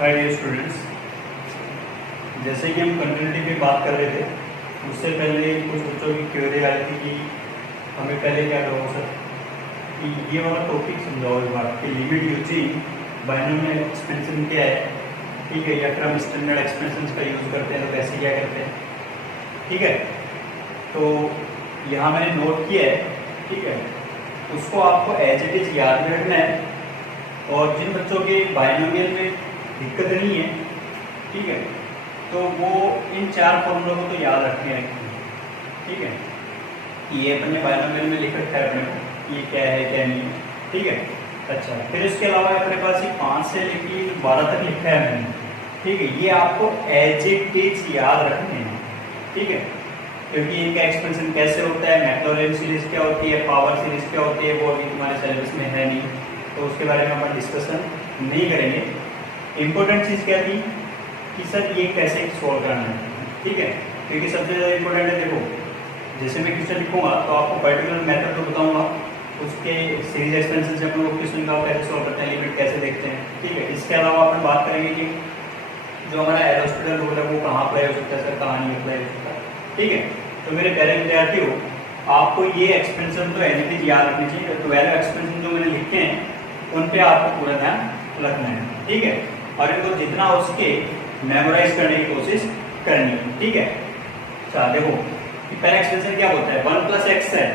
Hi dear students, जैसे कि हम कंटिन्यूटी की बात कर रहे थे, उससे पहले कुछ बच्चों की क्वेरी आई थी कि हमें पहले क्या करो सर कि ये वाला टॉपिक समझाओ एक बार कि लिमिट यूजिंग बाइनोमियल एक्सपेंशन क्या है, ठीक है, या फिर हम स्टैंडर्ड एक्सपेंशन का यूज़ करते हैं तो कैसे क्या करते हैं, ठीक है। तो यहाँ मैंने नोट किया है, ठीक है, उसको आपको एज इट इज याद रखना है। और जिन बच्चों के बाइनोमियल में दिक्कत नहीं है, ठीक है, तो वो इन चार फॉर्मूलों को तो याद रखने रखेंगे, ठीक है। ये अपने बाइनोमियल में लिख रखा है अपने को, ये क्या है क्या नहीं है, ठीक है। अच्छा, फिर इसके अलावा अपने पास ये 5 से लेकर 12 तक लिखा है मैंने, ठीक है। ये आपको एज इट इज याद रखने हैं, ठीक है, क्योंकि इनका एक्सपेंशन कैसे होता है, मैक्लॉरिन सीरीज क्या होती है, पावर सीरीज क्या होती है, वो अभी तुम्हारे सिलेबस में है नहीं, तो उसके बारे में अपन डिस्कशन नहीं करेंगे। इम्पोर्टेंट चीज़ क्या थी कि सर ये कैसे सॉल्व करना है, ठीक है, क्योंकि सबसे ज़्यादा इम्पोर्टेंट है। देखो, जैसे मैं क्वेश्चन लिखूंगा तो आपको पर्टिकुलर मेथड तो बताऊंगा, उसके सीरीज एक्सपेंशन से अपन लोग क्वेश्चन का कैसे सॉल्व करते हैं, लिमिट कैसे देखते हैं, ठीक है। इसके अलावा अपन बात करेंगे कि जो हमारा एरोस्पिटल रूल है वो कहाँ अप्लाई हो सकता है, सर कहाँ नहीं अप्लाई हो सकता, ठीक है। तो मेरे प्यारे विद्यार्थी हो, आपको ये एक्सपेंशन तो एज इट इज याद रखनी चाहिए। 12 एक्सपेंशन जो मैंने लिखे हैं उन पे आपको पूरा ध्यान रखना है, ठीक है, और इनको जितना हो सके मेमोराइज करने की कोशिश करनी है, ठीक है। अच्छा देखो कि पहला एक्सपेंशन क्या होता है, 1 + x है,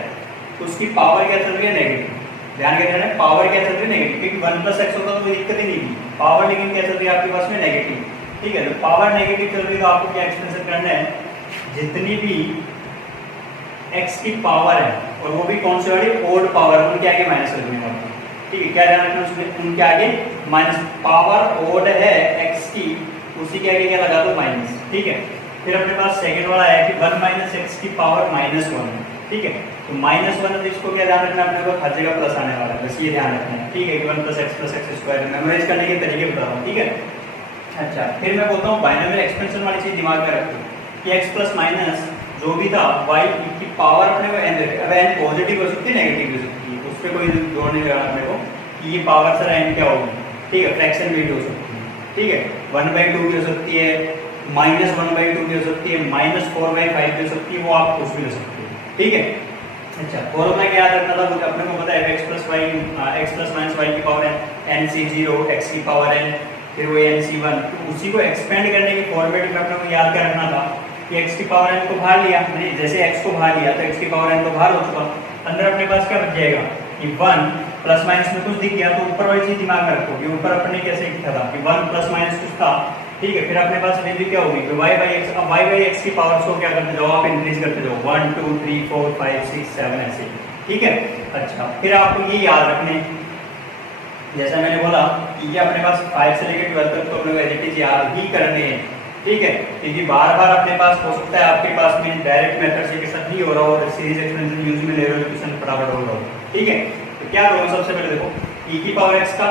तो उसकी पावर क्या चल रही है, नेगेटिव। ध्यान क्या देना है, पावर क्या चल रही है, नेगेटिव, क्योंकि 1 + x होता तो कोई दिक्कत ही नहीं थी, पावर लेकिन क्या चल रही है आपके पास में, नेगेटिव, ठीक है। तो पावर नेगेटिव चल रही है तो आपको क्या एक्सपेंशन करना है, जितनी भी x की पावर है और वो भी कौन सी वाली, ओड पावर, उनके आगे माइनस कर देंगे आपको, ठीक है। क्या ध्यान रखना उसमें, उनके आगे माइनस, पावर ओड है x की, उसी के आगे क्या लगा दो माइनस, ठीक है। फिर अपने पास सेकंड वाला है कि 1 - x की पावर -1, ठीक है। तो -1 तो इसको क्या ध्यान रखना है, अपने को हर जगह प्लस आने वाला है, बस ये ध्यान रखना है, ठीक है, कि 1 + x + x² मेमोराइज करने के तरीके बता रहा हूँ, ठीक है। अच्छा, फिर मैं बोलता हूँ बाइनोमियल एक्सपेंशन वाली चीज दिमाग में रखो कि x + माइनस जो भी था y की पावर अपने को n रखे। अब n पॉजिटिव हो सकती है, नेगेटिव हो सकती है, उस पर कोई जोर नहीं लगाना अपने को कि ये पावर सर n क्या होगी, ठीक है, फ्रैक्शन भी हो सकती है, ठीक है, 1/2 भी हो सकती है, -1/2 भी हो सकती है, -4/5 भी हो सकती है, वो आप कुछ भी हो सकती है, ठीक है। अच्छा, फॉर्मूला क्या याद रखना था, अपने को पता है x + y की पावर nc0, x की पावर n, फिर वो nc1, तो उसी को एक्सपेंड करने की फॉर्मेट में अपने को याद क्या रखना था कि x की पावर n को बाहर लिया, मैंने जैसे x को बाहर लिया तो x की पावर n तो बाहर हो चुका, अंदर अपने पास क्या बच जाएगा कि 1 ± में कुछ दिख गया, तो ऊपर वाली चीज दिमाग में रखो कि ऊपर अपने कैसे लिखा था कि 1 ± कुछ था, ठीक है। फिर अपने पास वैल्यू क्या होगी, तो y/x, अब y/x की पावर को क्या करते जाओ आप, इंक्रीज करते जाओ, 1 2 3 4 5 6 7 ऐसे, ठीक है। अच्छा, फिर आपको ये याद रखने, जैसा मैंने बोला कि ये अपने पास 5 से लेकर 12 तक तो अपने को एज इट इज याद ही करने हैं, ठीक है, क्योंकि बार बार अपने पास हो सकता है आपके पास में डायरेक्ट मेथड से के साथ नहीं हो रहा हो और सीरीज एक्सपेंशन यूज में ले रहे हो, क्वेश्चन फटाफट हो रहा हो, ठीक है। तो क्या करो, सबसे पहले देखो e की पावर x का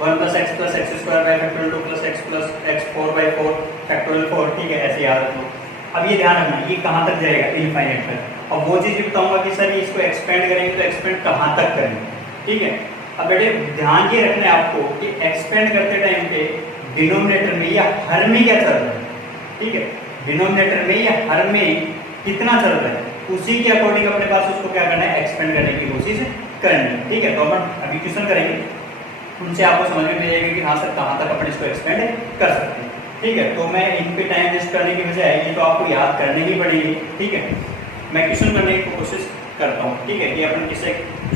1 + x + x² 2 + x + x4/4 4, ठीक है, ऐसे याद रखो। अब ये ध्यान रखना ये कहाँ तक जाएगा, इनफाइनाइट तक। अब वो चीज भी बताऊंगा कि सर इसको एक्सपेंड करेंगे तो एक्सपेंड कहाँ तक करेंगे, ठीक है। अब बेटे ध्यान ये रखना है आपको कि एक्सपेंड करते टाइम पे डिनोमिनेटर में या हर में क्या चल रहा है, ठीक है, डिनोमिनेटर में या हर में कितना चल रहा है, उसी के अकॉर्डिंग अपने पास उसको क्या करना है, एक्सपेंड करने की कोशिश करनी है, ठीक है। तो अपन अभी क्वेश्चन करेंगे, उनसे आपको समझ में आएगा कि हाँ सर कहाँ तक अपन इसको एक्सपेंड कर सकते हैं, ठीक है। तो मैं इन पे टाइम वेस्ट करने की बजाय ये तो आपको याद करने ही पड़ेगी, ठीक है। मैं क्वेश्चन करने की कोशिश करता हूँ, ठीक है, कि अपन किसे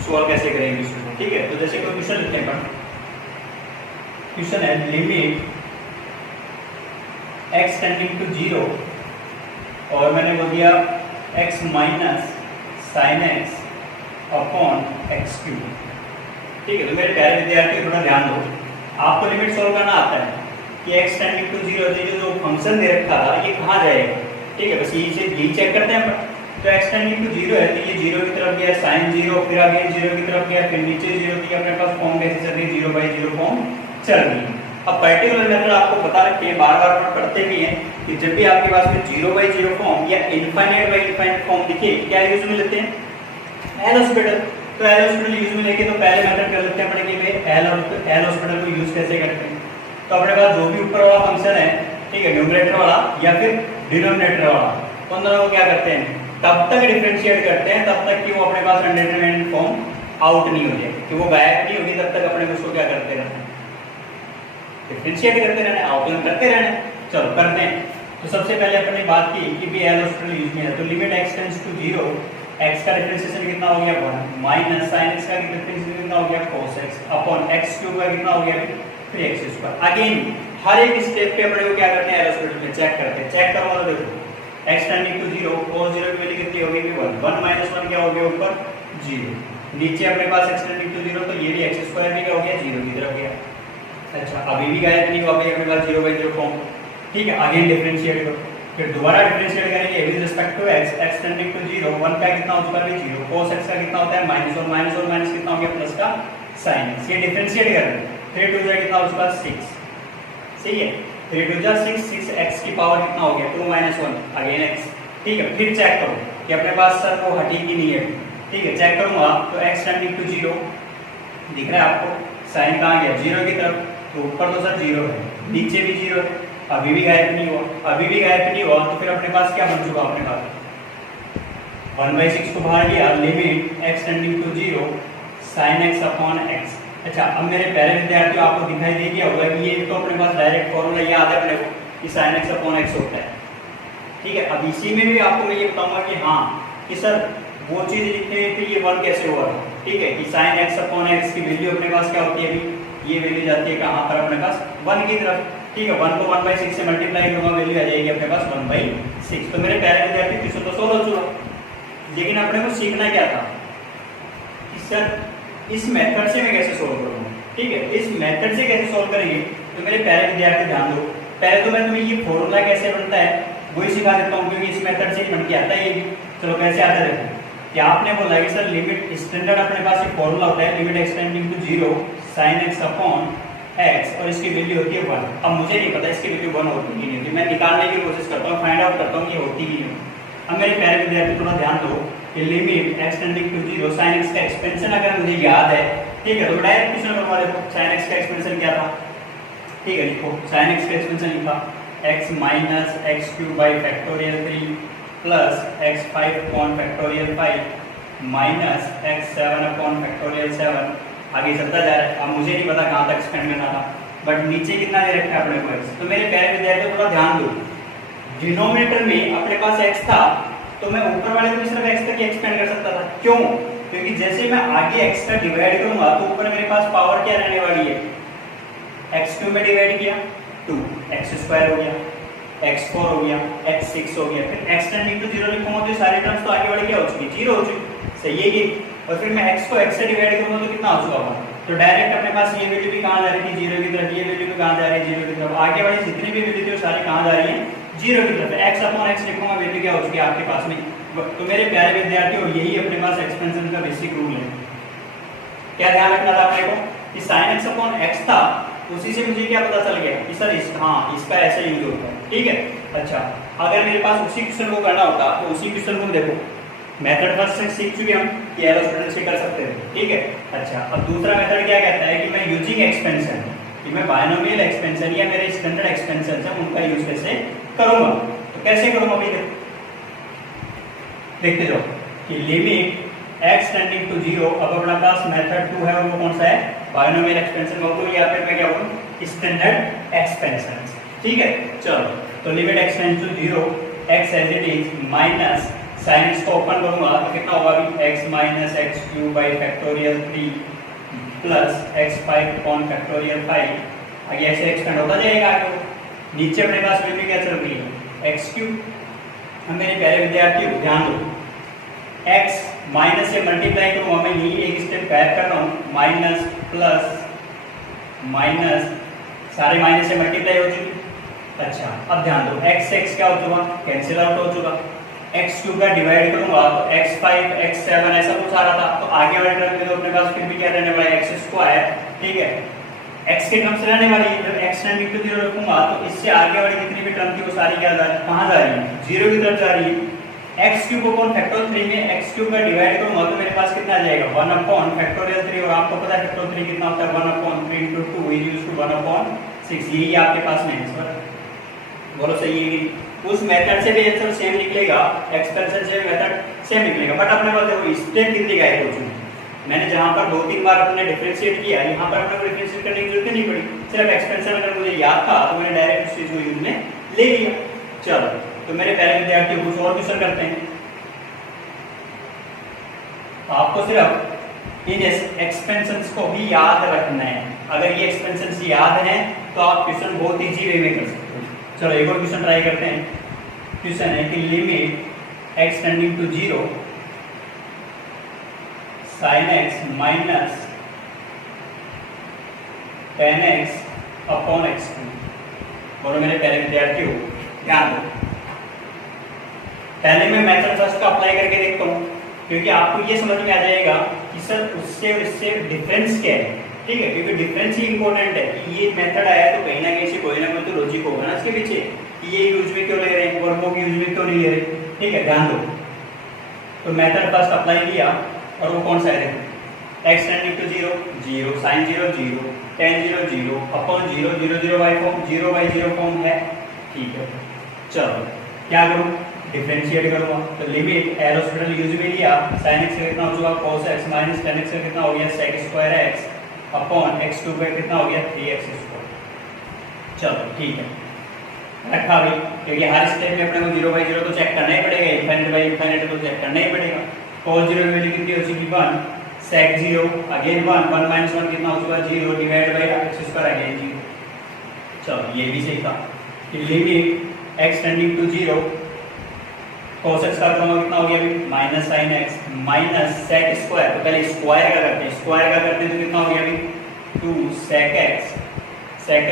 सॉल्व कैसे करेंगे इसको, ठीक है। तो जैसे कोई क्वेश्चन लिखते हैं अपन, क्वेश्चन है लिमिट x टेंडिंग टू 0 और मैंने बोल दिया x - sin x upon x³, ठीक है। तो मेरे प्यारे विद्यार्थी थोड़ा ध्यान दो, आपको लिमिट सॉल्व करना आता है कि x टेंडिंग टू 0 जो फंक्शन दे रखा था ये कहाँ जाएगा, ठीक है, बस यही चेक करते हैं अपन। तो x टेंडिंग टू 0 है तो ये 0 की तरफ गया, sin 0, फिर अगेन 0 की तरफ गया, फिर नीचे 0 की, अपने पास फॉर्म कैसे चल रही है, 0/0 फॉर्म चल रही है। अब पर्टिकुलर मेथड आपको बता रखे हैं, बार बार अपन पढ़ते भी हैं कि जब भी आपके पास में 0/0 फॉर्म या इनफाइनाइट फॉर्म दिखे, क्या यूज में लेते हैं, एल हॉस्पिटल। तो एल हॉस्पिटल यूज में लेके तो पहले मेथड कर लेते हैं अपने कि एल हॉस्पिटल को यूज कैसे करते हैं, तो अपने पास जो भी ऊपर वाला फंक्शन है, ठीक है, न्यूमरेटर वाला या फिर डिनोमिनेटर वाला, तो उन दोनों को क्या करते हैं, तब तक डिफरेंशिएट करते हैं तब तक कि वो अपने पास अनडिटरमाइंड फॉर्म आउट नहीं हो जाए, कि वो गायब नहीं होगी, तब तक अपने को उसको क्या करते रहना है, डिफरेंशिएट करते रहना, आउटलाइन करते रहना। चलो करते हैं। तो सबसे पहले अपन ने बात की कि भी एल हॉस्पिटल यूज में है, तो limit x tends to 0, x का डिफरेंशिएशन कितना हो गया 1 माइनस sin x का डिफरेंशिएशन कितना हो गया cos x upon x cube का कितना हो गया 3x²। अगेन हर एक स्टेप पे अपने को क्या करते हैं, एल हॉस्पिटल में चेक करते हैं। चेक करो, मतलब देखो x टेंडिंग टू 0, cos 0 की वैल्यू कितनी हो गई 1, 1 माइनस 1 क्या हो गया ऊपर 0, नीचे अपने पास x टेंडिंग टू 0, तो ये भी x² भी क्या हो गया 0 की तरफ गया। अच्छा, अभी भी गायब नहीं हुआ भाई अपने पास 0/0 फॉर्म, ठीक है। अगेन डिफरेंशिएट करो, फिर दोबारा डिफरेंशिएट करेंगे with respect to x, x tending to 0, 1 का कितना हो चुका है 0, cos x का कितना होता है -1, -1 माइनस कितना हो गया प्लस का sin x, ये डिफरेंशिएट कर रहे हैं। 3 2 कितना हो चुका 6, सही है, 3 2 6, 6x की पावर कितना हो गया 2 - 1 अगेन x, ठीक है। फिर चेक करो कि अपने पास सर वो हटी कि नहीं है, ठीक है। चेक करूंगा तो x टेंडिंग टू 0 दिख रहा है आपको, sin कहां गया 0 की तरफ, तो ऊपर तो सर 0 है, नीचे भी 0 है, अभी भी गायब नहीं हुआ, अभी भी गायब नहीं हुआ, तो फिर अपने पास क्या बन चुका, अपने पास 1/6 को बाहर लिया, limit x tending to 0 sin x upon x। अच्छा, अब मेरे प्यारे विद्यार्थियों आपको दिखाई दे गया होगा कि ये तो अपने पास डायरेक्ट फॉर्मूला याद है अपने को कि sin x अपॉन x होता है, ठीक है। अब इसी में भी आपको मैं ये बताऊंगा कि हाँ कि सर वो चीज लिखने थी ये 1 कैसे हुआ, ठीक है, कि sin x अपॉन x की वैल्यू अपने पास क्या होती है, अभी ये वैल्यू जाती है कहाँ पर अपने पास 1 की तरफ, ठीक है। 1 को 1/6 से मल्टीप्लाई करूंगा, वैल्यू आ जाएगी अपने पास 1/6। तो मेरे प्यारे विद्यार्थी क्वेश्चन तो सोल्व हो चुका, लेकिन अपने को सीखना क्या था कि सर इस मेथड से मैं कैसे सोल्व करूंगा, ठीक है। इस मेथड से कैसे सोल्व करेंगे, तो मेरे प्यारे विद्यार्थी ध्यान दो, पहले तो मैं तुम्हें ये फॉर्मूला कैसे बनता है वही सिखा देता हूँ, क्योंकि इस मेथड से बन के आता है ये भी। चलो कैसे आता है, कि आपने बोला कि सर लिमिट स्टैंडर्ड अपने पास एक फॉर्मूला होता है, limit x tending to 0 sin x upon x, और इसकी वैल्यू होती है 1। अब मुझे नहीं पता इसकी वैल्यू 1 होती है नहीं होती, मैं निकालने की कोशिश करता हूँ, फाइंड आउट करता हूँ कि होती ही नहीं। अब मेरे प्यारे विद्यार्थी थोड़ा ध्यान दो कि limit x tending to 0 sin x का एक्सपेंशन अगर मुझे याद है, ठीक है, तो डायरेक्ट क्वेश्चन करवा देखो sin x का एक्सपेंशन क्या था, ठीक है, लिखो sin x का एक्सपेंशन लिखा x minus x cube by factorial 3 plus x5 upon factorial 5 minus x7 upon factorial 7, आगे चलता जा रहा है। अब मुझे नहीं पता कहाँ तक एक्सपेंड करना था, बट नीचे कितना दे रखा है अपने को x। तो मेरे प्यारे विद्यार्थियों थोड़ा ध्यान दो, डिनोमिनेटर में अपने पास x था, तो मैं ऊपर वाले को सिर्फ x तक ही एक्सपेंड कर सकता था, क्यों, क्योंकि जैसे मैं आगे x का डिवाइड करूंगा तो ऊपर मेरे पास पावर क्या रहने वाली है, x3 में डिवाइड किया 2 x² हो गया, x4 हो गया, x6 हो गया, फिर x टेंडिंग टू 0 लिखूंगा तो सारे टर्म्स तो आगे बढ़ क्या हो चुकी, 0 हो चुकी, सही है ये। और फिर मैं x को x से डिवाइड करूंगा तो कितना हो चुका होगा, तो डायरेक्ट अपने पास ये वैल्यू भी कहां जा रही थी 0 की तरफ, ये वैल्यू भी कहां जा रही है 0 की तरफ, आगे वाली जितनी भी वैल्यू थी वो सारी कहां जा रही है 0 की तरफ। x अपॉन x लिखूंगा, वैल्यू क्या हो चुकी है आपके पास में। तो मेरे प्यारे विद्यार्थियों यही अपने पास एक्सपेंशन का बेसिक रूल है। क्या ध्यान रखना था अपने को कि sin x अपॉन x था, उसी से मुझे क्या पता चल गया कि सर इसका ऐसा यूज होता है, ठीक है। अच्छा, अगर मेरे पास उसी क्वेश्चन को करना होता तो उसी क्वेश्चन को देखो मेथड फर्स्ट से सीख चुके हम कि एल हॉस्पिटल से कर सकते हैं, ठीक है। अच्छा, अब दूसरा मेथड क्या कहता है कि मैं यूजिंग एक्सपेंशन, कि मैं बायनोमियल एक्सपेंशन या मेरे स्टैंडर्ड एक्सपेंशन है उनका यूज कैसे करूंगा। तो कैसे करूंगा भाई, देखते जाओ कि लिमिट x टेंडिंग टू 0, अब अपना पास मेथड 2 है और वो कौन सा है, बायनोमियल एक्सपेंशन, वो या फिर मैं क्या बोलूं स्टैंडर्ड एक्सपेंशन, ठीक है। चलो, तो limit x tending to 0 x as it is minus sin x को ओपन करूंगा तो कितना होगा अभी x minus x cube by factorial 3 plus x5 upon factorial 5, आगे ऐसे एक्सपेंड होता जाएगा आगे। नीचे अपने पास वैल्यू क्या चल रही है x क्यूब। हम मेरे प्यारे विद्यार्थियों ध्यान दो, x माइनस से मल्टीप्लाई करूंगा, मैं यही एक स्टेप गायब कर रहा हूँ, माइनस प्लस माइनस सारे माइनस से मल्टीप्लाई हो चुकी। अच्छा, अब ध्यान दो x क्या हो चुका, कैंसिल आउट हो चुका, x क्यूब का डिवाइड करूंगा तो x5 x7 ऐसा कुछ आ रहा था, तो आगे वाले टर्म में तो अपने पास फिर भी क्या रहने वाला है x², ठीक है, x के टर्म्स रहने वाली है। जब x टेंडिंग टू 0 रखूंगा तो इससे आगे वाली जितनी भी टर्म थी वो सारी क्या कहां जा रही है 0 की तरफ जा रही है। x क्यूब अपॉन फैक्टोरियल 3 में x क्यूब का डिवाइड करूंगा तो मेरे पास कितना आ जाएगा 1 अपॉन फैक्टोरियल 3, और आपको पता है फैक्टोरियल 3 कितना होता है 1 upon 3 into 2 is equal to 1 upon 6, यही आपके पास में आंसर। बोलो सही है कि उस मेथड से भी आंसर सेम निकलेगा, एक्सपेंशन से मेथड सेम निकलेगा, बट अपने को देखो स्टेप कितनी गाइड हो चुकी है। मैंने जहां पर 2-3 बार अपने डिफरेंशिएट किया, यहाँ पर अपने को डिफरेंशिएट करने की जरूरत नहीं पड़ी, सिर्फ एक्सपेंशन अगर मुझे याद था तो मैंने डायरेक्ट उस चीज को यूज में ले लिया। चलो तो मेरे पहले विद्यार्थी कुछ और क्वेश्चन करते हैं। आपको सिर्फ इन एक्सपेंशंस को भी याद रखना है। अगर ये एक्सपेंशंस याद हैं तो आप क्वेश्चन बहुत इजी वे में कर सकते हो। चलो एक और क्वेश्चन ट्राई करते हैं। क्वेश्चन है कि limit x tending to 0 sin x minus tan x upon x2। बोलो मेरे पहले विद्यार्थी हो, ध्यान दो। पहले मैं मेथड फर्स्ट का अप्लाई करके देखता हूँ, क्योंकि आपको ये समझ में आ जाएगा कि सर उससे और इससे डिफरेंस क्या है। ठीक है, क्योंकि डिफरेंस ही इंपॉर्टेंट है कि ये मेथड आया तो कहीं ना कहीं से कोई ना कोई तो लॉजिक होगा ना इसके पीछे कि ये यूज में क्यों ले रहे हैं और वो यूज में क्यों नहीं ले रहे। ठीक है, ध्यान दो। तो मेथड फर्स्ट अप्लाई किया और वो कौन सा है, x tending to 0 0 sin 0 0 tan 0 0 upon 0 0 0 by form 0 by 0 form है। ठीक है, चलो क्या करूं, डिफरेंशिएट करूंगा। तो लिमिट एरोस्टेटल यूज में लिया, sin x का कितना हो जाएगा cos x minus tan x का कितना हो गया sec square x upon x2 का कितना हो गया 3x स्क्वायर। चलो ठीक है, रखा भी, क्योंकि हर स्टेप में अपने को 0 बाई 0 तो चेक करना ही पड़ेगा, इनफाइनाइट बाई इनफाइनाइट तो चेक करना ही पड़ेगा। cos 0 की वैल्यू कितनी हो चुकी 1, sec 0 अगेन 1, 1 माइनस 1 कितना हो चुका 0 divide by x square again 0। चलो ये भी सही था कि limit x tending to 0 cos x का कितना हो गया अभी minus sin x minus sec square. तो पहले स्क्वायर का करते हैं, स्क्वायर का करते हैं तो कितना हो गया अभी 2 sec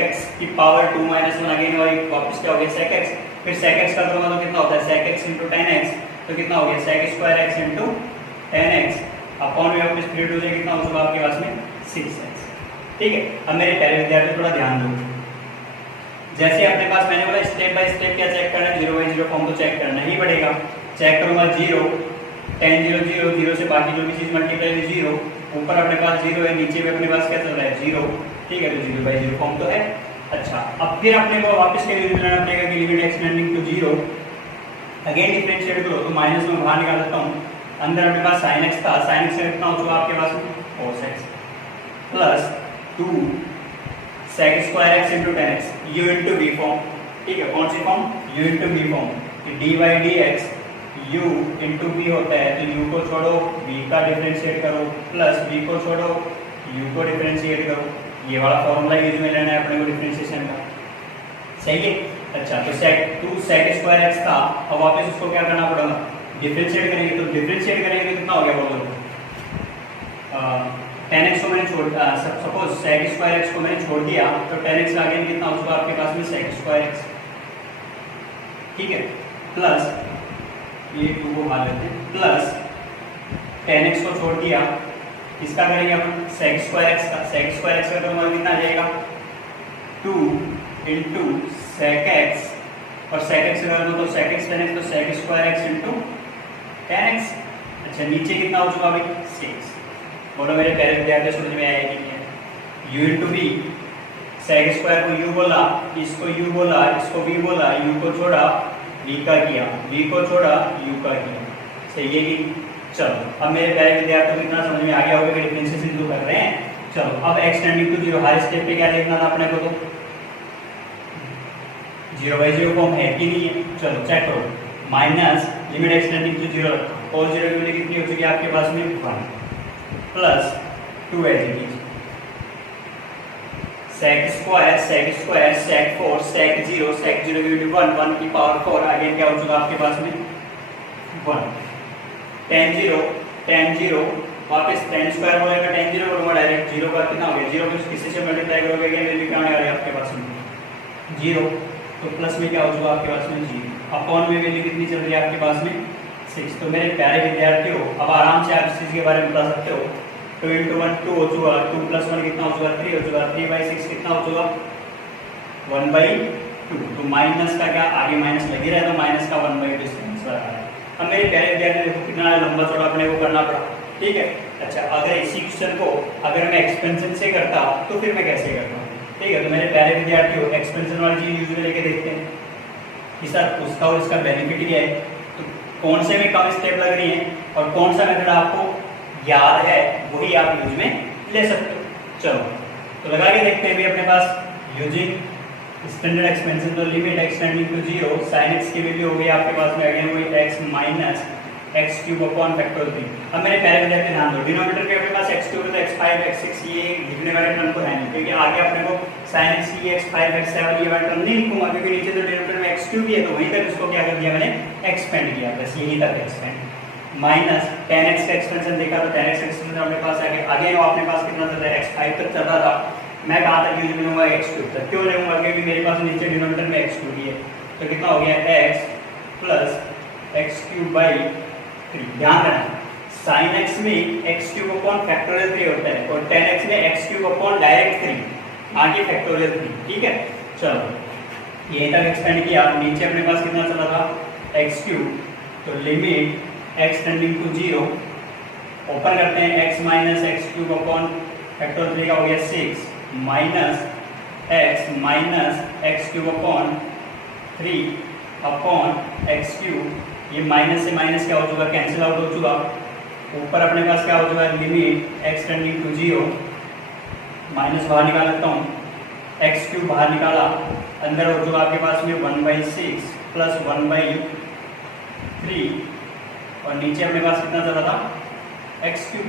x की पावर 2 माइनस 1 अगेन और वापस क्या हो गया sec x। फिर sec x का करूंगा तो कितना होता है sec x into tan x, तो कितना हो गया sec square x into tan x upon में वापस स्प्लिट हो जाए कितना हो जाएगा आपके पास में 6x। ठीक है, अब मेरे पहले विद्यार्थी थोड़ा ध्यान दो। जैसे अपने पास मैंने बोला स्टेप बाय स्टेप क्या चेक करना है, 0 बाई 0 फॉर्म तो चेक करना ही पड़ेगा। चेक करूंगा 0 tan 0 0 0 से बाकी जो भी चीज मल्टीप्लाई हुई 0, ऊपर अपने पास 0 है, नीचे भी अपने पास क्या चल रहा है 0। ठीक है, तो 0 बाई 0 फॉर्म तो है। अच्छा, अब फिर अपने को वापस क्या यूज करना पड़ेगा कि limit x tending to 0 again differentiate करो तो माइनस में बाहर निकाल देता हूं। अंदर अपने पास sin x था, sin x का कितना हो चुका आपके पास में cos x plus 2 sec square x into tan x u into v form. ठीक है, कौन सी form u into v form. dy dx u into v होता है, तो u को छोड़ो v का डिफरेंशिएट करो प्लस v को छोड़ो u को डिफरेंशिएट करो। ये वाला फॉर्मूला यूज में लेना है अपने को डिफरेंशिएशन का। सही है। अच्छा, तो sec स्क्वायर x था, अब वापस उसको क्या करना पड़ेगा डिफरेंशिएट करेंगे। तो डिफरेंशिएट करेंगे तो कितना हो गया बोलो, tan x को मैंने छोड़ सपोज sec स्क्वायर x को मैंने छोड़ दिया तो tan x का अगेन कितना हो चुका आपके पास में sec स्क्वायर x। ठीक है, प्लस ये 2 को मान लेते हैं प्लस tan x को छोड़ दिया, इसका करेंगे अपन sec स्क्वायर x का। sec स्क्वायर x का तो हमारा कितना आ जाएगा 2 into sec x और sec x अगर तो sec x tan x तो sec square x into tan x। अच्छा, नीचे कितना हो चुका भाई 6। बोलो मेरे पहले विद्यार्थी समझ में आया कि नहीं। u into v, sec square को u बोला, इसको u बोला, इसको v बोला, u को छोड़ा v का किया, v को छोड़ा u का किया। सही है कि। चलो अब मेरे पहले विद्यार्थियों को इतना समझ में आ गया होगा कि डिफरेंशिएशन जो कर रहे हैं। चलो अब x टेंडिंग टू 0 हर स्टेप पे क्या देखना था अपने को, तो 0 बाई 0 फॉर्म है कि नहीं है। चलो चेक करो, minus limit x tending to 0 और 0 की वैल्यू कितनी हो चुकी है आपके पास में 1 plus 2 as it is sec square sec 4 sec 0 की वैल्यू 1 की पावर 4 अगेन क्या हो चुका आपके पास में 1 tan 0 वापस tan स्क्वायर बोलेगा tan 0 करूंगा डायरेक्ट 0 का कितना हो गया 0 को किसी से मल्टीप्लाई करोगे अगेन वैल्यू क्या आने वाली है आपके पास में 0, तो प्लस में क्या हो चुका आपके पास में 0 अपॉन में वैल्यू कितनी चल रही है आपके पास में 6। तो मेरे प्यारे विद्यार्थियों अब आराम से आप इस चीज के बारे में बता सकते हो। 2 into 1 2 हो चुका, 2 plus 1 कितना हो चुका 3 हो चुका, 3 by 6 कितना हो चुका 1 by 2। तो माइनस का क्या आगे माइनस लगी रहा है, तो माइनस का 1 by 2 आंसर आ रहा है। अब मेरे प्यारे विद्यार्थी देखो कितना लंबा चौड़ा अपने को करना पड़ा। ठीक है, अच्छा अगर इसी क्वेश्चन को अगर मैं एक्सपेंशन से करता तो फिर मैं कैसे करता, ठीक है। तो मेरे प्यारे विद्यार्थियों एक्सपेंशन वाली चीज यूज में लेके देखते हैं कि सर उसका और इसका बेनिफिट क्या है, तो कौन से में कम स्टेप लग रही है और कौन सा मेथड आपको याद है वही आप यूज में ले सकते हो। चलो तो लगा के देखते हैं भी अपने पास यूजिंग स्टैंडर्ड एक्सपेंशन, तो limit x tending to 0 sin x की वैल्यू हो गई आपके पास में अगेन वही x minus x cube upon factorial 3। अब मेरे पहले विद्यार्थी ध्यान दो, डिनोमिनेटर पे अपने पास x क्यूब है तो x5 x6 ये लिखने वाले टर्म तो है नहीं, क्योंकि आगे अपने को sin x ये x5 x7 ये वाला टर्म नहीं लिखूंगा, क्योंकि नीचे तो डिनोमिनेटर में x क्यूब ही है, तो वहीं तक इसको क्या कर दिया मैंने एक्सपेंड किया, बस यहीं तक एक्सपेंड। माइनस 10x का एक्सपेंशन देखा तो 10x एक्सपेंशन अपने पास आगे अपने पास कितना चल रहा है, x5 तक चल रहा था, मैं कहां तक यूज में लूंगा, x क्यूब तक। क्यों लूंगा, क्योंकि मेरे पास नीचे डिनोमिनेटर में x क्यूब ही है, तो कितना हो गया x plus x cube by 3। ध्यान रखना sin x में x क्यूब अपॉन फैक्टोरियल 3 होता है और 10x में x क्यूब अपॉन डायरेक्ट 3 आगे फैक्टोरियल 3, ठीक है। चलो ये तक एक्सपेंड किया, नीचे अपने पास कितना चला था x क्यूब, तो limit x tending to 0 open करते हैं x minus x cube upon factorial 3 का हो गया 6 minus x cube upon 3 upon x cube, ये माइनस से माइनस क्या हो चुका, कैंसिल आउट हो चुका। ऊपर अपने पास क्या हो चुका है, limit x tending to 0 minus बाहर निकाल लेता हूँ, एक्स क्यूब बाहर निकाला, अंदर हो चुका आपके पास में 1/6 प्लस 1/3 और नीचे अपने पास कितना चला था एक्स क्यूब,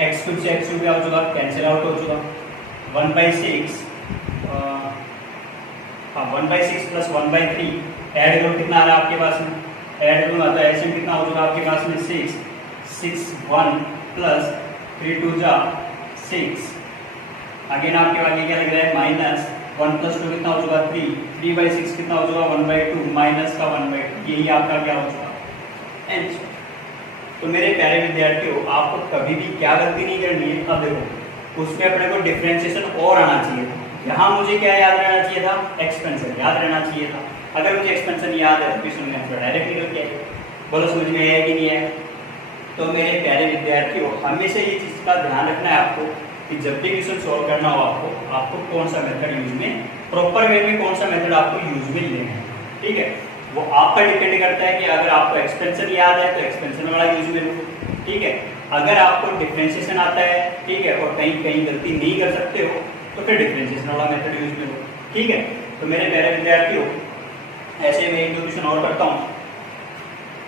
एक्स क्यूब से एक्स क्यूब क्या हो चुका, कैंसिल आउट हो चुका। 1/6 1/6 प्लस 1/3 ऐड करो कितना आ रहा है आपके पास में, ऐड करूंगा तो ऐसे कितना हो चुका आपके पास में 6 1 प्लस 3 2 जा 6, अगेन आपके आगे क्या लग रहा है माइनस 1 प्लस 2 कितना हो चुका 3/6 कितना हो चुका 1/2 माइनस का 1/2, यही आपका क्या हो चुका आंसर। तो मेरे प्यारे विद्यार्थियों आपको कभी भी क्या गलती नहीं करनी है, अब देखो उसमें अपने को डिफरेंशिएशन और आना चाहिए था, यहाँ मुझे क्या याद रहना चाहिए था, एक्सपेंशन याद रहना चाहिए था। अगर मुझे एक्सपेंशन याद है तो क्वेश्चन का आंसर डायरेक्ट निकल के आएगा। बोलो समझ में है कि नहीं है। तो मेरे प्यारे विद्यार्थियों हमेशा ये चीज़ का ध्यान रखना है आपको कि जब भी क्वेश्चन सॉल्व करना हो आपको कौन सा मेथड यूज में, प्रॉपर वे में कौन सा मेथड आपको यूज में लेना है, ठीक है। वो आप पर डिपेंड करता है कि अगर आपको एक्सपेंशन याद है तो एक्सपेंशन वाला यूज में लो, ठीक है। अगर आपको डिफरेंशिएशन आता है, ठीक है, और कहीं कहीं गलती नहीं कर सकते हो तो फिर डिफरेंशिएशन वाला मेथड यूज में लो, ठीक है। तो मेरे प्यारे विद्यार्थियों ऐसे में एक दो क्वेश्चन और करता हूँ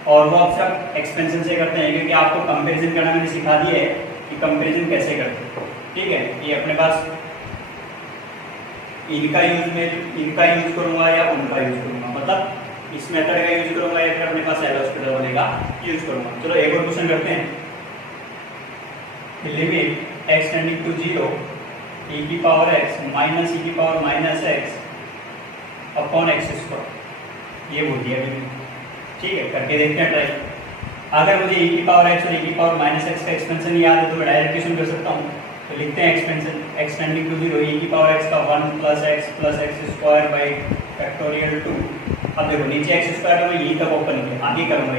और वो आप सब एक्सपेंशन से करते हैं, क्योंकि आपको कंपैरिजन करना मैंने सिखा दिया है कि कंपैरिजन कैसे करते हैं, ठीक है। ये अपने पास इनका यूज करूंगा या उनका यूज करूंगा, मतलब इस मेथड का यूज करूंगा या फिर अपने पास एल हॉस्पिटल वाले का यूज करूंगा। चलो एक और क्वेश्चन करते हैं, limit x tending to 0 e की पावर x माइनस e की power minus x upon x square, ये बोल दिया मैंने, ठीक है। करके देखते हैं ट्राई। अगर मुझे e की पावर x और e की पावर माइनस x का एक्सपेंशन याद है तो मैं डायरेक्ट क्वेश्चन कर सकता हूँ। तो लिखते हैं expansion x tending to 0 e की पावर x का 1 plus x square by factorial 2। अब देखो नीचे x स्क्वायर तो मैं यही तक ओपन किया, आगे करूँगा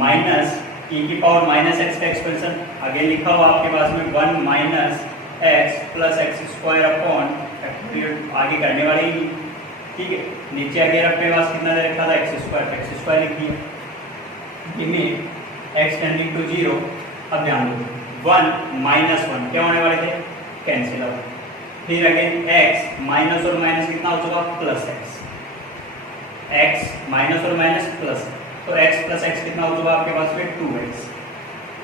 माइनस e की पावर माइनस x का एक्सपेंशन आगे लिखा हुआ आपके पास में 1 minus x plus x square upon factorial, आगे करने वाले ही, ठीक है। नीचे आगे अपने पास कितना दे रखा था एक्स स्क्वायर लिख दिया। लिमिट x टेंडिंग टू 0, अब ध्यान दो 1 माइनस 1 क्या होने वाले थे, कैंसिल आउट, फिर अगेन x माइनस और माइनस कितना हो चुका प्लस x माइनस और माइनस प्लस, तो x प्लस x कितना हो चुका आपके पास में 2x,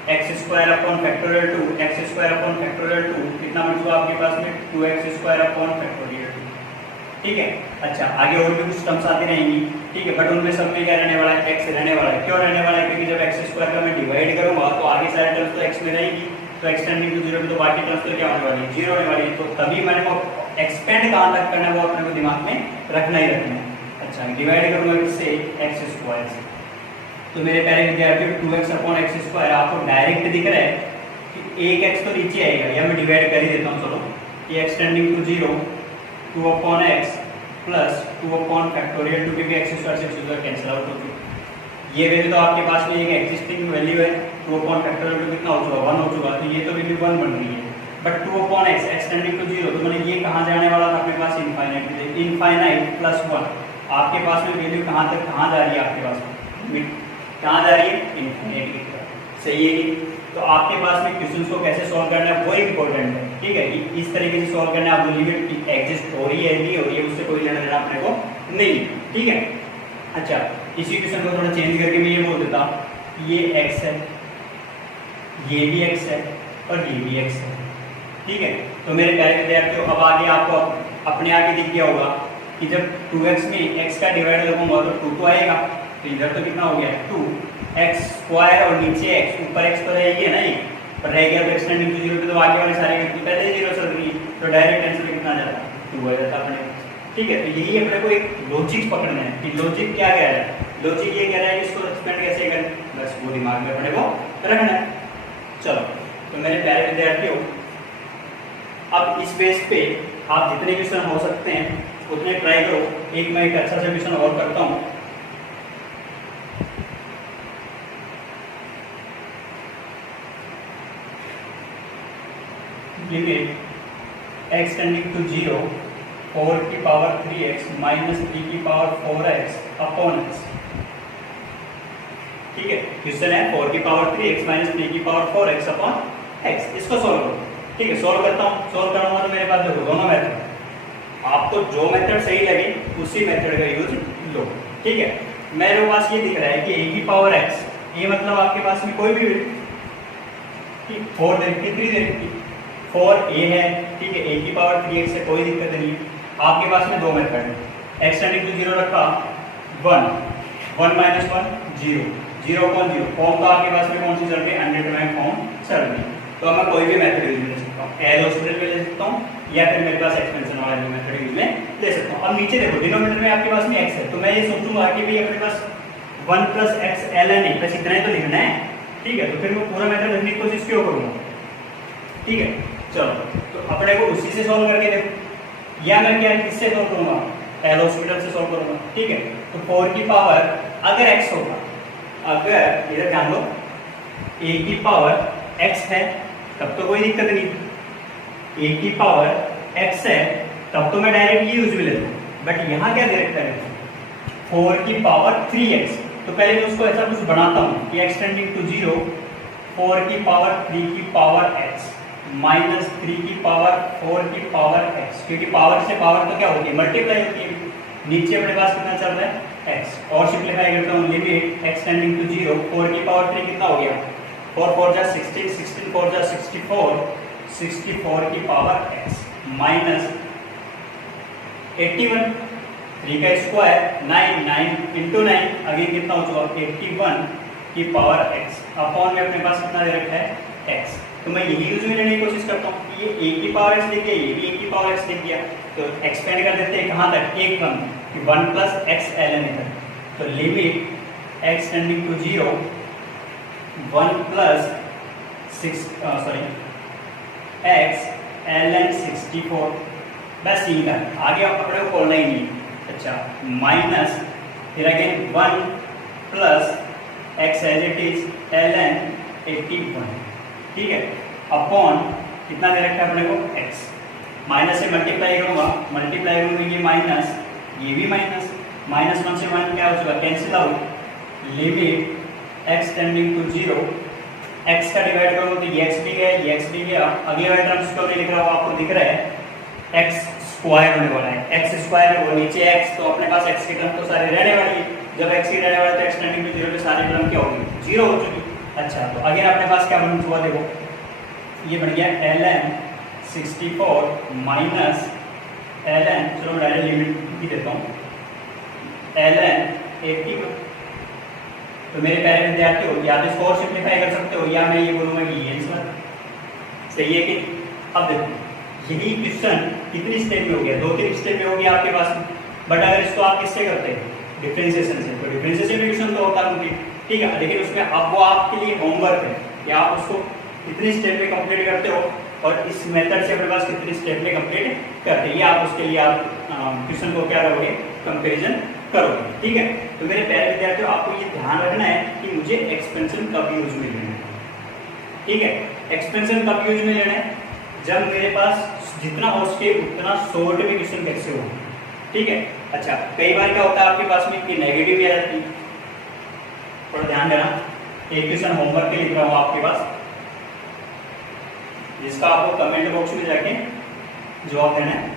x square upon factorial 2, x square upon factorial 2 कितना मिल चुका आपके पास में 2x स्क्वायर अपॉन फैक्टोरियल 2, ठीक है। अच्छा आगे और भी कुछ टर्म्स आती रहेंगी, ठीक है, बट उनमें सब में क्या रहने वाला है, x रहने वाला है। क्यों रहने वाला है, क्योंकि जब x स्क्वायर का मैं डिवाइड करूंगा तो आगे सारे टर्म्स तो x में रहेगी, तो x टेंडिंग टू 0 तो बाकी टर्म्स तो क्या होने वाली है, 0 होने वाली है। तो तभी मैंने को एक्सपेंड कहाँ तक करना है वो अपने को दिमाग में रखना ही रखना है। अच्छा डिवाइड करूंगा इससे एक्स स्क्वायर से, तो मेरे प्यारे विद्यार्थियों 2x अपॉन एक्स स्क्वायर आपको डायरेक्ट दिख रहा है कि एक x तो नीचे आएगा, या मैं डिवाइड कर ही देता हूँ। चलो ये x tending to 0 2 upon x plus 2 upon factorial 2, क्योंकि एक्स स्क्वायर से एक्स कैंसिल आउट हो चुका। ये वैल्यू तो आपके पास में एक एग्जिस्टिंग वैल्यू है, 2 अपॉन फैक्टोरियल 2 कितना हो चुका 1 हो चुका, तो ये तो वैल्यू 1 बन रही है। But 2 upon x x tending to 0, तो मैंने ये कहाँ जाने वाला था अपने पास इनफाइनाइट, इनफाइनाइट प्लस 1। आपके पास में वैल्यू कहाँ तक कहाँ जा रही है, आपके पास में कहाँ जा रही है, इनफाइनाइट की तरफ। सही है कि तो आपके पास में क्वेश्चंस को कैसे सॉल्व करना है वो इंपॉर्टेंट है, ठीक है। इस तरीके से सॉल्व करना है, आप लिमिट एग्जिस्ट हो रही है नहीं हो रही है उससे कोई लेना देना अपने को नहीं, ठीक है। अच्छा, इसी क्वेश्चन को थोड़ा चेंज करके मैं ये बोल देता हूँ, ये x है, ये भी x है और ये भी x है, ठीक है। तो मेरे प्यारे विद्यार्थियों, अब आगे आपको अपने आगे दिख गया होगा कि जब 2x में x का डिवाइड लगूंगा तो 2 तो आएगा, तो इधर तो कितना हो गया 2x स्क्वायर और नीचे x, ऊपर x तो रहेगी ना, ये पर रह गया तो एक्सटेंडिंग टू 0 पे तो आगे वाले सारे वैल्यू पहले 0 चल रही है, तो डायरेक्ट आंसर कितना आ जाता है 2 आ जाता अपने, ठीक है। तो यही अपने को एक लॉजिक पकड़ना है कि लॉजिक क्या कह रहा है, लॉजिक ये कह रहा है कि इसको एक्सपेंड कैसे करें, बस वो दिमाग में अपने को रखना है। चलो, तो मेरे प्यारे विद्यार्थियों, अब इस बेस पे आप जितने क्वेश्चन हो सकते हैं उतने ट्राई करो। एक मैं एक अच्छा सा क्वेश्चन और करता हूँ, लिमिट x टेंडिंग टू 0 4 की पावर 3x माइनस 3 की पावर 4x अपॉन x, ठीक है। क्वेश्चन है 4 की पावर 3x माइनस 3 की पावर 4x अपॉन x, इसको सॉल्व करो, ठीक है। सॉल्व करता हूँ, सॉल्व करूंगा तो मेरे पास देखो दोनों मेथड, आपको जो मेथड सही लगे उसी मेथड का यूज लो, ठीक है। मेरे पास ये दिख रहा है कि a की पावर x, ये मतलब आपके पास में कोई भी 4 दे रखी 3 दे रखी 4a है, ठीक है। a की पावर 3x से कोई दिक्कत नहीं है। आपके पास में दो मेथड है, x टेंडिंग टू 0 रखा 1 1 माइनस 1 0 0 कौन 0 फॉर्म तो आपके पास में कौन सी चल रही है, अनडिटरमाइंड फॉर्म चल रही है। तो मैं कोई भी मेथड यूज ले सकता हूँ, एल हॉस्पिटल में ले सकता हूँ या फिर मेरे पास एक्सपेंशन वाला जो मेथड यूज में ले सकता हूँ। अब नीचे देखो डिनोमिनेटर में आपके पास में x है, तो मैं ये सोचूंगा कि भाई अपने पास 1 प्लस एक्स एल एन बस इतना ही तो लिखना है, ठीक है। तो फिर मैं पूरा मेथड लिखने की कोशिश क्यों करूँगा, ठीक है। चलो, तो अपने को उसी से सॉल्व करके देखो, या मैं क्या किससे सॉल्व करूँगा, एल हॉस्पिटल से सॉल्व करूँगा, ठीक है। तो 4 की पावर अगर x होगा, अगर इधर ध्यान दो a की पावर x है तब तो कोई दिक्कत नहीं, a की पावर x है तब तो मैं डायरेक्ट ये यूज भी ले लूँ, बट यहाँ क्या दे रखा है 4 की पावर 3x, तो पहले मैं उसको ऐसा कुछ बनाता हूँ कि x टेंडिंग टू 0 4 की पावर 3 की पावर x माइनस 3 की पावर 4 की पावर x, क्योंकि पावर से पावर तो क्या होती है, मल्टीप्लाई होती है। नीचे अपने पास कितना चल रहा है x, और सिंप्लीफाई करता हूँ, लिमिट x टेंडिंग टू 0 4 की पावर 3 कितना हो गया 4 4 जा 16 16 4 जा 64 64 की पावर x माइनस 81 3 का स्क्वायर 9 9 इंटू 9 अगेन कितना हो चुका 81 की पावर x अपॉन में अपने पास कितना दे रखा है x। तो मैं यही यूज में लेने की कोशिश करता हूँ कि ये a की पावर x लिख दिया, ये भी a की पावर x लिख दिया, तो एक्सपेंड कर देते हैं कहाँ तक, एक वन कि 1 प्लस एक्स एल एन तक। तो limit x tending to 0 1 plus 6 x L N 64, बस यही था, आगे अपने को खोलना ही नहीं। अच्छा, माइनस फिर again 1 plus x as it is L N 81, ठीक है, अपॉन कितना दे रखा है अपने को x, माइनस से मल्टीप्लाई करूंगा, मल्टीप्लाई करूंगा ये माइनस, ये भी माइनस, माइनस 1 से 1 क्या हो चुका cancel out, limit x tending to 0 x का डिवाइड करूंगा तो ये x भी गया, ये x भी गया, अगले वाले टर्म्स को नहीं लिख रहा हूं, आपको दिख रहा है x स्क्वायर होने वाला है, x स्क्वायर है वो नीचे x, तो अपने पास x की टर्म तो सारे रहने वाली है, जब x की रहने वाला तो x टेंडिंग टू 0 पे सारी टर्म क्या होगी 0 हो चुकी। अच्छा, तो अगेन अपने पास क्या बन चुका देखो, ये बन गया ln 64 माइनस ln, चलो मैं डायरेक्ट लिमिट ही देता हूँ, ln 81। तो मेरे प्यारे विद्यार्थियों, या तो इसको और सिंप्लीफाई कर सकते हो या मैं ये बोलूँगा कि ये आंसर सही है कि। अब देखो यही क्वेश्चन कितनी स्टेप में हो गया, 2-3 स्टेप में हो गया आपके पास, बट अगर इसको आप किससे करते हैं डिफरेंशिएशन से, तो डिफरेंशिएशन में क्वेश्चन तो होता है, ठीक है, लेकिन उसमें अब वो आपके लिए होमवर्क है कि आप उसको कितनी स्टेप में कंप्लीट करते हो और इस मेथड से अपने पास कितनी स्टेप में कंप्लीट करते हैं, ये आप उसके लिए आप क्वेश्चन को क्या करोगे कंपैरिजन करोगे, ठीक है। तो मेरे प्यारे विद्यार्थियों, आपको ये ध्यान रखना है कि मुझे एक्सपेंशन कब यूज में लेना है, ठीक है। एक्सपेंशन कब यूज में लेना है, जब मेरे पास जितना हो सके उतना शॉर्ट में क्वेश्चन कैसे हो, ठीक है। अच्छा, कई बार क्या होता है आपके पास में कि नेगेटिव भी आ जाती है, थोड़ा ध्यान देना। एक क्वेश्चन होमवर्क के लिख रहा हूँ आपके पास, जिसका आपको कमेंट बॉक्स में जाके जवाब देना है।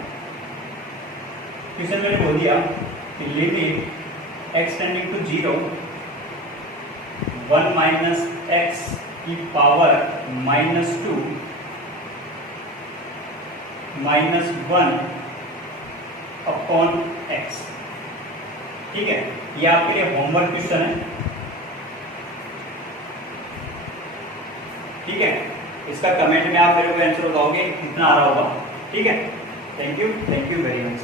क्वेश्चन मैंने बोल दिया कि limit x tending to 0 1 minus x की पावर -2 -1 अपॉन x, ठीक है। ये आपके लिए होमवर्क क्वेश्चन है, ठीक है। इसका कमेंट में आप मेरे को आंसर बताओगे, कितना आ रहा होगा, ठीक है। Thank you very much.